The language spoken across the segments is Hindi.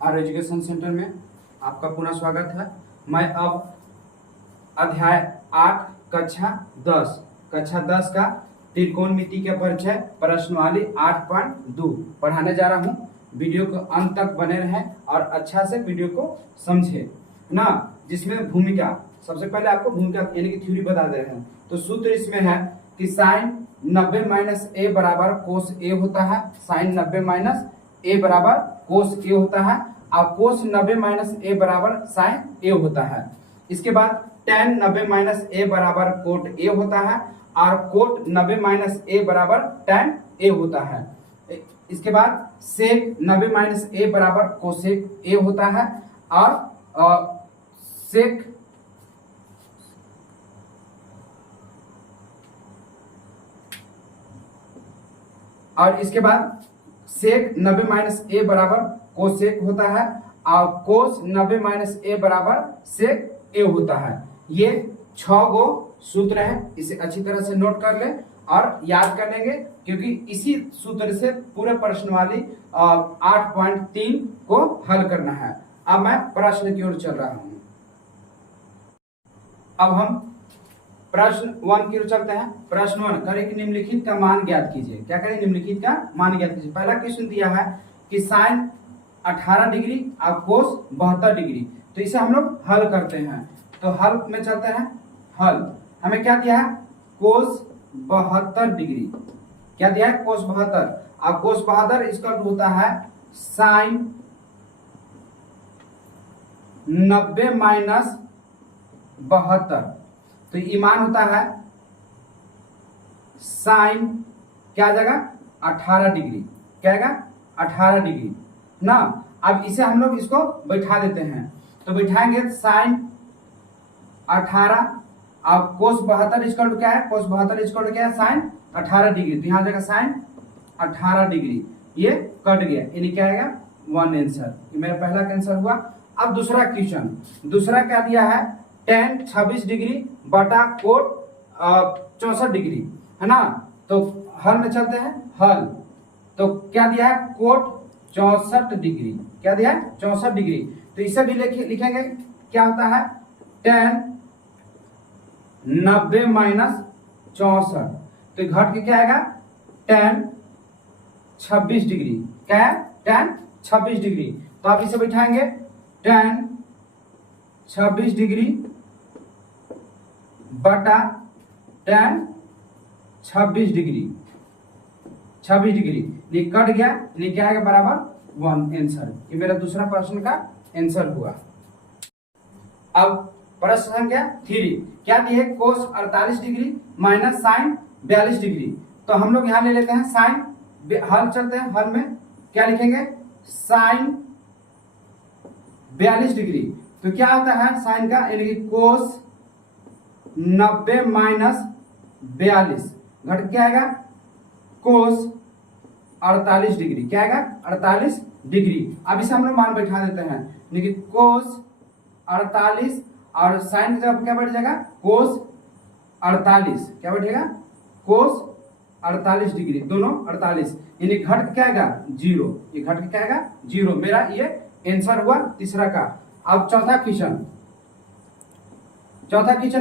आर एजुकेशन सेंटर में आपका पुनः स्वागत है। मैं अब अध्याय 8 कक्षा 10 का त्रिकोणमिति के परिचय प्रश्नावली 8.2 पढ़ाने जा रहा हूँ। वीडियो को अंत तक बने रहें और अच्छा से वीडियो को समझे ना। जिसमें भूमिका, सबसे पहले आपको भूमिका यानी कि थ्योरी बता दे रहे हैं। तो सूत्र इसमें है कि साइन 90 माइनस ए बराबर कोस ए होता है। साइन 90 माइनस ए बराबर कोस ए होता है और कोस 90 माइनस ए बराबर साइन ए होता है। इसके बाद tan 90 माइनस ए बराबर कोट ए होता है और कोट 90 माइनस ए बराबर tan ए होता है। इसके बाद सेक 90 माइनस ए बराबर कोसेक ए होता है और सेक और इसके बाद सेक 90 माइनस ए बराबर कोसेक होता है और कोस 90 माइनस ए बराबर सेक ए होता है। ये 6 गो सूत्र है, इसे अच्छी तरह से नोट कर ले और याद कर लेंगे क्योंकि इसी सूत्र से पूरे प्रश्नावली 8.3 को हल करना है। अब मैं प्रश्न की ओर चल रहा हूं। अब हम प्रश्न 1 की ओर चलते हैं। प्रश्न 1 करें कि निम्नलिखित का मान ज्ञात कीजिए। क्या करें? निम्नलिखित का मान ज्ञात कीजिए। पहला क्वेश्चन दिया है कि साइन 18 डिग्री और कोस 72 डिग्री। तो इसे हम लोग हल करते हैं। तो हल में चलते हैं। हल हमें क्या दिया है? कोस 72 डिग्री। क्या दिया है? कोस 72। अब कोस 72 इसका होता है साइन 90 माइनस 72। तो ये मान होता है साइन क्या आ जाएगा? 18 डिग्री। क्या आएगा? 18 डिग्री ना। अब इसे हम लोग इसको बैठा देते हैं। तो बैठाएंगे साइन 18 अब कोस 72 इसका क्या है? कोस 72 इसका क्या है? Sine 18 degree. तो यहां जाएगा साइन 18 डिग्री। ये कट गया, यानी क्या आएगा? 1 आंसर। ये मेरा पहला आंसर हुआ। अब दूसरा क्वेश्चन, दूसरा क्या दिया है? tan 26 डिग्री बटा कोट 64 डिग्री है ना। तो हल में चलते हैं। हल तो क्या दिया है? Cot 64 degree. क्या दिया है? 64 डिग्री। तो इसे भी लिखेंगे। क्या होता है? tan 90 minus 64। तो घट के क्या आएगा? tan 26 degree. क्या है? tan 26 degree. तो आप इसे बैठाएंगे tan 26 डिग्री बटा tan 26 डिग्री। 26 डिग्री ये कट गया, ये क्या आएगा? बराबर 1 आंसर। ये मेरा दूसरा प्रश्न का आंसर हुआ। अब प्रश्न संख्या 3 क्या दी है? कोस 48 डिग्री माइनस साइन 42 डिग्री। तो हम लोग यहां ले लेते हैं साइन। हल चलते हैं। हल में क्या लिखेंगे? Sine 42 degree. तो क्या होता है साइन का? यानी कि कोस 90 माइनस 42 घट क्या आएगा? कोस 48 डिग्री। क्या आएगा? 48 डिग्री। अब इसे हम लोग मान बैठा देते हैं। यानी कि कोस 48 और साइन की जगह क्या बैठ जाएगा? कोस 48। क्या बैठेगा? कोस 48 डिग्री। दोनों 48 यानी घट क्या आएगा? 0। ये घट के क्या आएगा? 0। मेरा ये आंसर हुआ तीसरा का। अब चौथा क्वेश्चन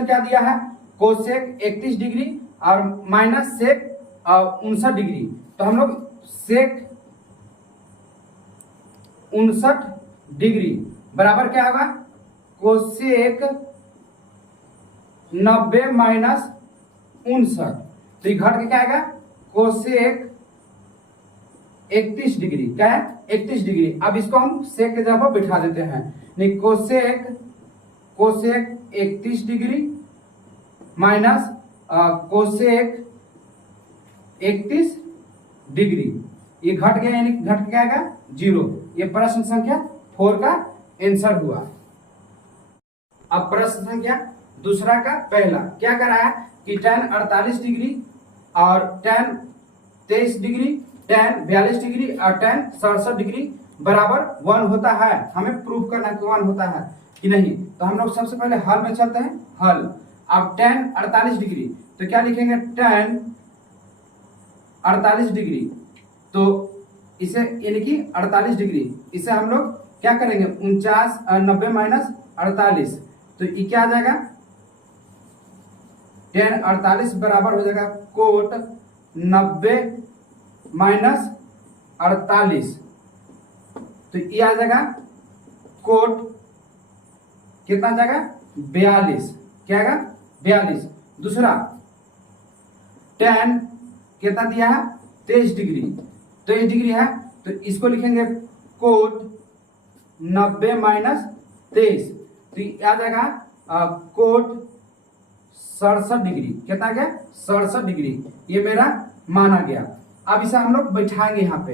क्या दिया है? कोसेक 31 डिग्री और माइनस सेक 59 डिग्री। तो हम लोग सेक 59 डिग्री बराबर क्या होगा? Cosec 90 minus 59। तो ये घट के क्या आएगा? Cosec 31 degree. क्या है? 31 डिग्री। अब इसको हम सेक के जगह पर बिठा देते हैं। नहीं, cosec 31 degree minus cosec 31 degree. ये घट गया, यानी घट के क्या आएगा? 0। ये प्रश्न संख्या 4 का आंसर हुआ। अब प्रश्न संख्या दूसरा का पहला क्या करा है कि tan 48 डिग्री और tan 23 डिग्री, tan 42 डिग्री और tan 67 डिग्री बराबर 1 होता है। हमें प्रूफ करना है कि 1 होता है कि नहीं। तो हम लोग सबसे पहले हल में चलते हैं। हल अब tan 48 डिग्री तो क्या लिखेंगे? tan 48 degree. तो इसे यानी कि 48 डिग्री, इसे हम लोग क्या करेंगे 90 माइनस 48, तो ये क्या आ जाएगा 10 48 बराबर हो जाएगा कोट 90 माइनस 48, तो ये आ जाएगा कोट कितना जाएगा 42, क्या आएगा 42। दूसरा tan कितना दिया है 23 डिग्री, 23 डिग्री है तो इसको लिखेंगे कोट 90 माइनस 23, तो ये आ जाएगा कोट 67 डिग्री, कितना आ गया 67 डिग्री, ये मेरा माना गया। अब इसे हम लोग बैठाएंगे यहाँ पे,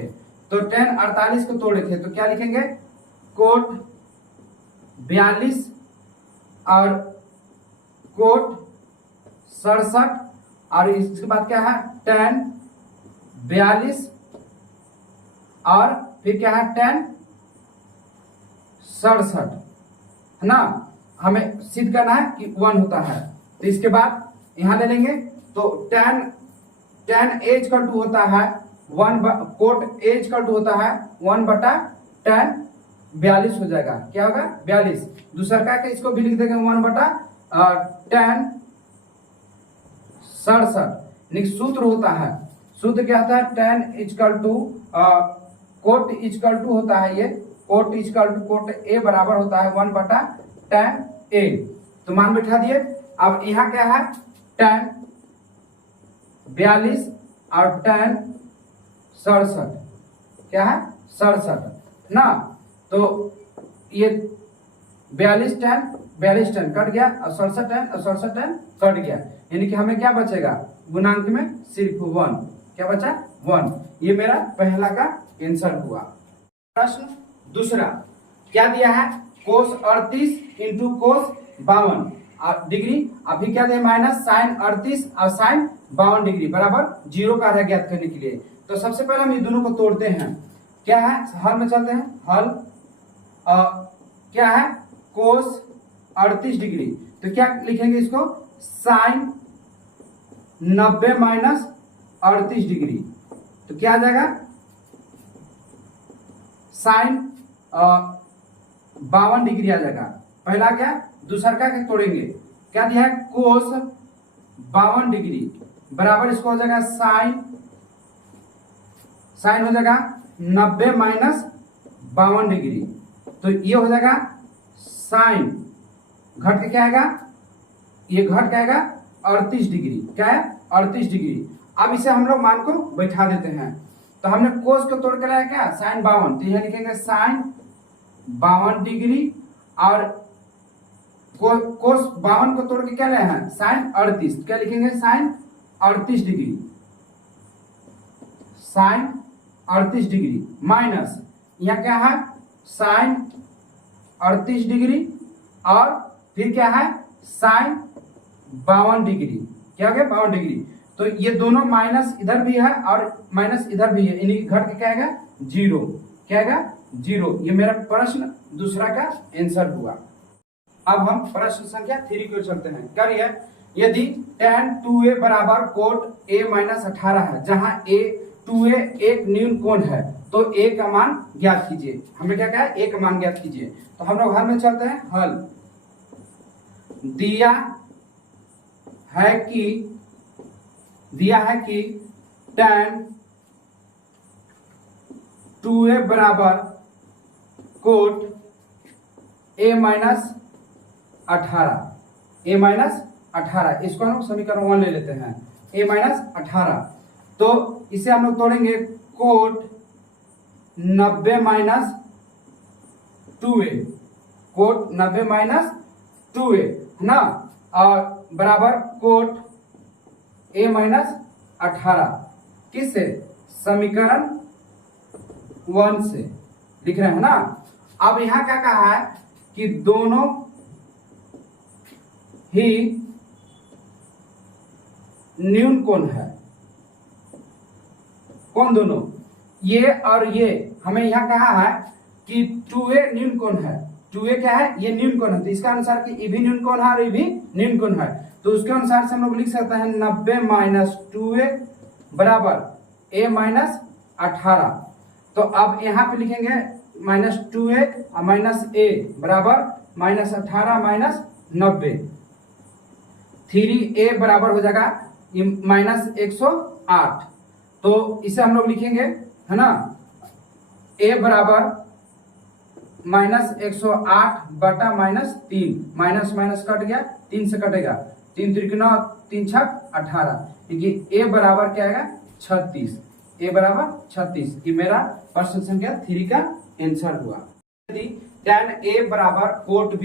तो tan 48 को तोड़े थे तो क्या लिखेंगे कोट 42 और कोट 67 और इसके बाद क्या है tan 42 और फिर क्या है tan 67 है ना, हमें सिद्ध करना है कि 1 होता है। तो इसके बाद यहां ले लेंगे तो tan एज का 2 होता है 1 कोट एज का 2 होता है 1 बटा tan 42 हो जाएगा, क्या होगा 42। दूसरा का इसको भी लिख देंगे 1 बटा tan 67। सूत्र होता है, सूत्र क्या होता है tan equal to cot equal to होता है, ये cot equal to cot A बराबर होता है 1 बटा tan ए, तो मान बैठा दिए। अब यहाँ क्या है tan 42 और tan 67, क्या है 67 ना, तो ये 42 tan कट गया और 67 tan कट गया, यानी कि हमें क्या बचेगा गुणांक में सिर्फ 1, क्या बचा 1। ये मेरा पहला का आंसर हुआ। प्रश्न दूसरा क्या दिया है कोस 38 इंटू कोस 52 डिग्री, अभी क्या दिया माइनस साइन 38 और साइन 52 डिग्री बराबर 0 का आधा ज्ञात करने के लिए। तो सबसे पहले हम ये दोनों को तोड़ते हैं, क्या है हल में चलते हैं, हल क्या है कोस 38 डिग्री, तो क्या लिखेंगे इसको साइन 90 माइनस 38 डिग्री, तो क्या आ जाएगा साइन 52 डिग्री आ जाएगा। पहला क्या दूसरा क्या तोड़ेंगे, क्या दिया है कोस 52 डिग्री बराबर इसको हो जाएगा साइन हो जाएगा 90 माइनस 52 डिग्री, तो ये हो जाएगा साइन घट के क्या आएगा, ये घट के आएगा 38 डिग्री, क्या है 38 डिग्री। अब इसे हम लोग मान को बैठा देते हैं, तो हमने कोस को तोड़ कर लाया क्या साइन 52, तो यह लिखेंगे साइन 52 डिग्री और कोस 52 को तोड़ के क्या लाए हैं साइन 38, क्या लिखेंगे sine 38 degree, sine 38 degree minus यहाँ क्या है साइन 38 डिग्री और फिर क्या है साइन 52 डिग्री, क्या हो गया 52 डिग्री। तो ये दोनों माइनस इधर भी है और माइनस इधर भी है, यानी घट के क्या आएगा 0, क्या आएगा 0। ये मेरा प्रश्न दूसरा का आंसर हुआ। अब हम प्रश्न संख्या 3 को चलते हैं। क्या है यदि tan 2a बराबर कोट a माइनस 18 है, जहां a 2a एक न्यून कोण है, तो a का मान ज्ञात कीजिए। हमें क्या कहा है a का मान ज्ञात कीजिए, तो हम लोग हल में चलते हैं। हल दिया है कि tan 2a बराबर कोट a माइनस 18, इसको हम समीकरण 1 ले लेते हैं a माइनस 18, तो इसे हम लोग तोड़ेंगे coat 90 minus 2a, coat 90 minus 2a है ना, और बराबर कोट a माइनस 18 किससे समीकरण 1 से लिख रहे हैं ना। अब यहां क्या कहा है कि दोनों ही न्यून कोण है, कौन दोनों ये और ये, हमें यहां कहा है कि 2a न्यून कोण है, 2a क्या है ये न्यून कोण है, तो इसका अनुसार कि ये भी न्यून कोण है और ये भी न्यून कोण है, तो उसके अनुसार से हम लोग लिख सकते हैं 90 माइनस 2a बराबर a माइनस 18। तो अब यहाँ पे लिखेंगे -2a और -a बराबर -18 -90। 3a बराबर हो जाएगा -108। तो इसे हम लोग लिखेंगे, है ना, a बराबर -108 बटा -3, माइनस माइनस कट गया, 3 से कटेगा, 3 त्रिक 9, 3 छक 18, देखिए a बराबर क्या आएगा 36। a बराबर 36। ये मेरा प्रश्न संख्या 3 का आंसर हुआ। यदि tan a बराबर कोट b,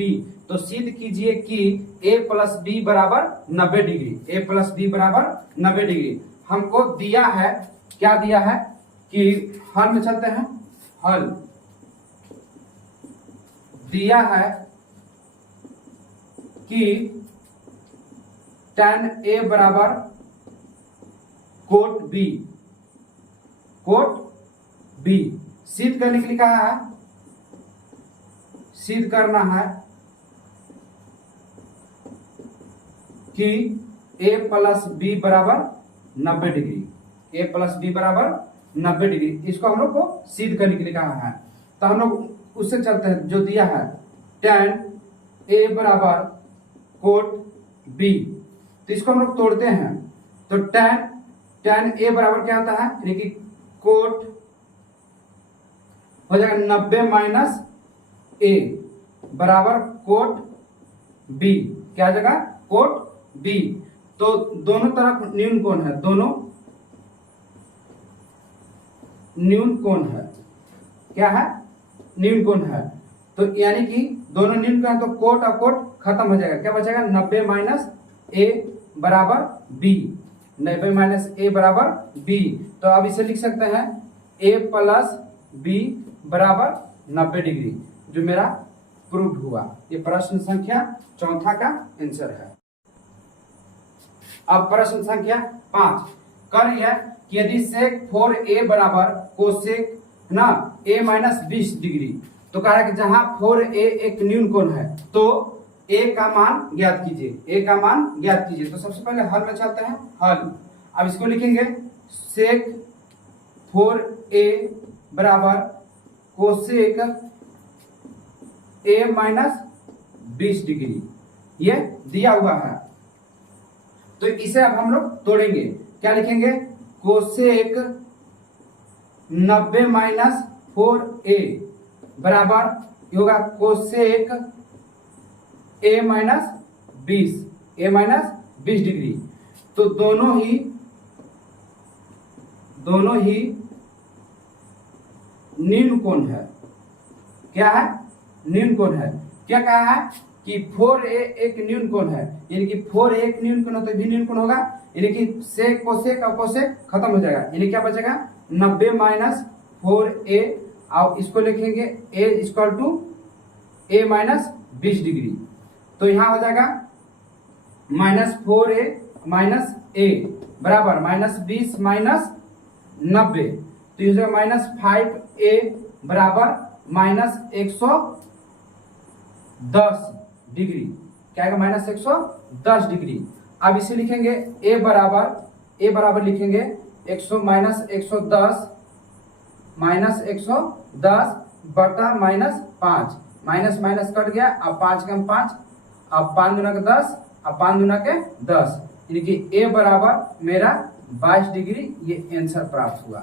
तो सिद्ध कीजिए कि a प्लस b बराबर 90 डिग्री। a प्लस b बराबर 90 डिग्री हमको दिया है। क्या दिया है कि हल में चलते हैं। हल दिया है कि tan a बराबर कोट b, कोट b सिद्ध करने के लिए कहा है, सिद्ध करना है कि a प्लस b बराबर 90 डिग्री। a प्लस b बराबर 90 डिग्री, इसको हम लोग को सिद्ध करने के लिए कहा है। तो हम लोग उससे चलते हैं जो दिया है tan a बराबर कोट b, तो इसको हम लोग तोड़ते हैं। तो tan a बराबर क्या होता है, यानी कि कोट हो जाएगा 90 माइनस a बराबर कोट b, क्या हो जाएगा कोट b। तो दोनों तरफ न्यून कोण है, दोनों न्यून कोण है, क्या है न्यून कोण है। तो यानी कि दोनों न्यून कोण है, तो कोट और कोट खत्म हो जाएगा, क्या बचेगा 90 माइनस a बराबर b, 90 माइनस a बराबर b। तो अब इसे लिख सकते हैं a प्लस b बराबर 90 डिग्री, जो मेरा प्रूव हुआ। ये प्रश्न संख्या 4 का आंसर है। अब प्रश्न संख्या 5 कर यह कि यदि sec 4a बराबर कोसेक ना a माइनस 20 डिग्री, तो कहा है कि जहां 4a एक न्यून कोण है तो a का मान ज्ञात कीजिए, a का मान ज्ञात कीजिए। तो सबसे पहले हल में चलते हैं। हल अब इसको लिखेंगे sec 4a बराबर कोसेक a माइनस 20 डिग्री, ये दिया हुआ है। तो इसे अब हम लोग तोड़ेंगे, क्या लिखेंगे कोसेक 90 माइनस 4a बराबर होगा cosec a minus 20, a minus 20 degree. तो दोनों ही न्यून कोण है, क्या है न्यून कोण है। क्या कहा है कि 4a एक न्यून कोण है, यानी कि 4a एक न्यून कोण हो तो भी न्यून कोण होगा, यानी कि सेक कोसेक और कोसेक खत्म हो जाएगा, यानी क्या बचेगा 90 माइनस 4a, और इसको लिखेंगे a equal to a minus 20 degree. तो यहां हो जाएगा माइनस 4a माइनस a बराबर माइनस 20 माइनस 90, तो ये हो जाएगा माइनस 5a बराबर माइनस 110 डिग्री, क्या आएगा माइनस 110 डिग्री। अब इसे लिखेंगे a बराबर लिखेंगे 100 माइनस 110 बटा माइनस 5, माइनस माइनस कट गया, अब 5 कम 5, अब 5 दूना के 10, अब 5 दूना के 10, यानी कि a बराबर मेरा 22 डिग्री, ये आंसर प्राप्त हुआ।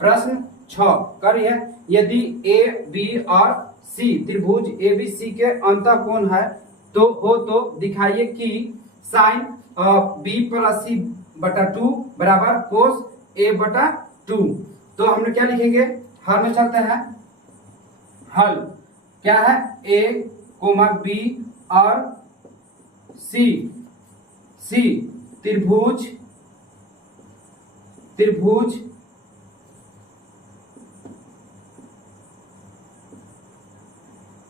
प्रश्न 6 करिए यदि a b और c त्रिभुज ABC के अंतः कोण है तो दिखाइए कि साइन b प्लस c बटा 2 बराबर कोस a बटा 2। तो हम लोग क्या लिखेंगे, हल में चलते हैं। हल क्या है a कोमा b और c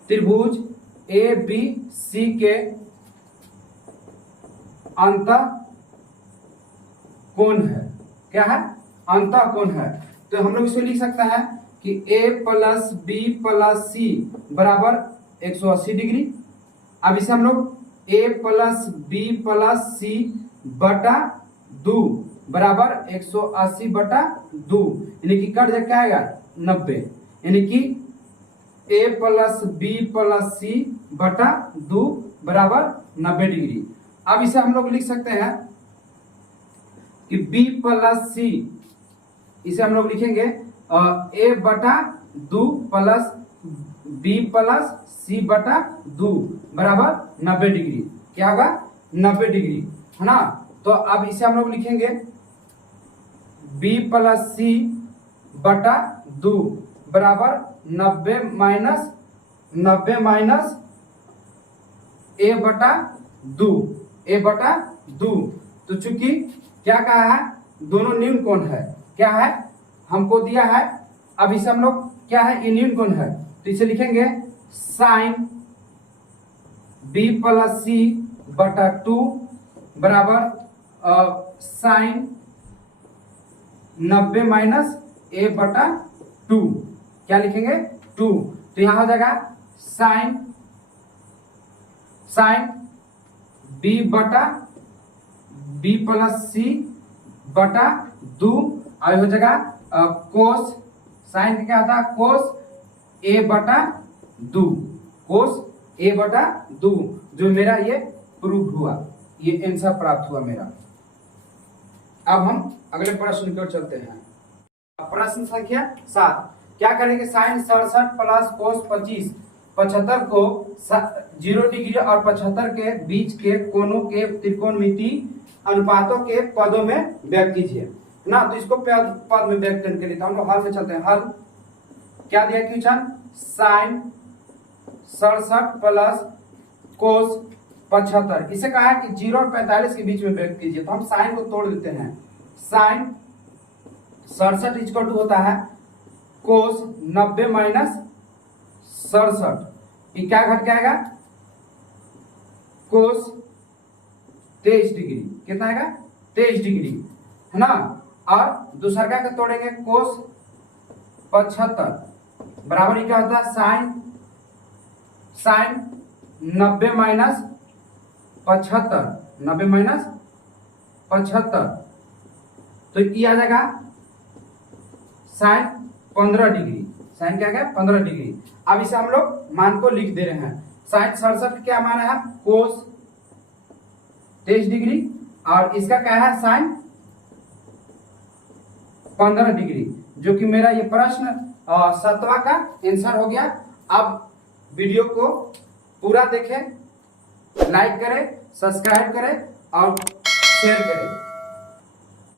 त्रिभुज ABC के अंतः कोण है, क्या है अंतः कोण है। तो हम लोग इसको लिख सकते हैं कि a plus b plus c बराबर 180 डिग्री। अब इसे हम लोग a plus b plus c बटा 2 बराबर 180 बटा 2, यानी कि कट जाए क्या आएगा 90, यानी कि a प्लस बी प्लस सी बटा 2 बराबर 90 डिग्री। अब इसे हम लोग लिख सकते हैं कि b प्लस सी, इसे हम लोग लिखेंगे a बटा 2 प्लस b प्लस सी बटा 2 बराबर 90 डिग्री। क्या होगा? 90 डिग्री, है ना। तो अब इसे हम लोग लिखेंगे b प्लस सी बटा 2 बराबर 90 माइनस a बटा 2, a बटा 2। तो चूंकि क्या कहा है, दोनों न्यून कोण है, क्या है हमको दिया है। अब इसे हम लोग क्या है, ये न्यून कोण है, तो इसे लिखेंगे साइन b प्लस सी बटा 2 बराबर साइन 90 माइनस a बटा 2। क्या लिखेंगे? 2। तो यहां हो जाएगा साइन b बटा b प्लस सी बटा 2, और हो जाएगा कोस, साइन क्या होता है, कोस a बटा 2, कोस a बटा 2। जो मेरा ये प्रूफ हुआ, ये आंसर प्राप्त हुआ मेरा। अब हम अगले प्रश्न की ओर चलते हैं। प्रश्न संख्या 7। क्या करेंगे? साइन 67 प्लस कोस 75 को 0 डिग्री और 75 के बीच के कोणों के त्रिकोणमिति अनुपातों के पदों में व्यक्त कीजिए ना। तो इसको पद में व्यक्त करने के लिए हम लोग हल में चलते हैं। हल क्या दिया क्वेश्चन? साइन 67 प्लस कोस 75, इसे कहा है कि 0 और 45 के बीच में व्यक्त कीजिए। तो हम साइन को तोड़ देते हैं। साइन 67 इक्वल टू होता है कोस 90 माइनस 67, ये क्या घट जाएगा? कोस 23 डिग्री। कितना आएगा? 23 डिग्री, है ना। और दूसरा का तोड़ेंगे, कोस 75 बराबर क्या होता है? साइन 90 माइनस 75, 90 माइनस 75, तो ये आ जाएगा साइन 15 डिग्री। साइन क्या है? 15 डिग्री। अब इसे हम लोग मान को लिख दे रहे हैं। साइन 67 क्या मान है? कोस 23 डिग्री, और इसका क्या है? साइन 15 डिग्री, जो कि मेरा ये प्रश्न 7वां का आंसर हो गया। अब वीडियो को पूरा देखें, लाइक करें, सब्सक्राइब करें और शेयर करें।